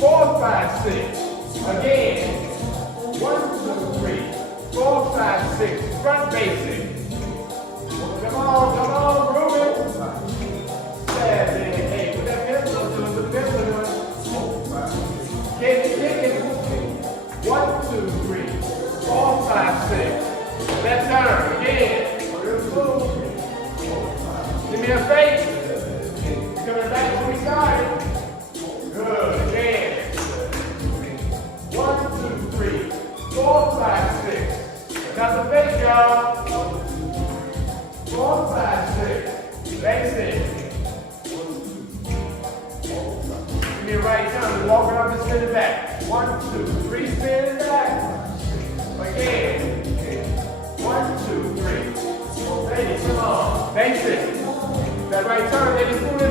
4, 5, 6. Again. 1, 2, 3, 4, 5, 6. Front basic. Come on, Ruben. 7, 8. Put that pencil to it, the pencil to it. Kick it. 1, 2, 3, 4, 5, 6. Let's turn again. Give me a face. Coming back to where we started. Good. Again. 1, 2, 3, 4, 5, 6. Got the face, y'all. 4, 5, 6. Basic. Give me a right turn. Walk around and spin it back. 1, 2, 3. Spin it back. Again. 1, 2, 3. Ladies, come on. Basic. That right turn, ladies, move it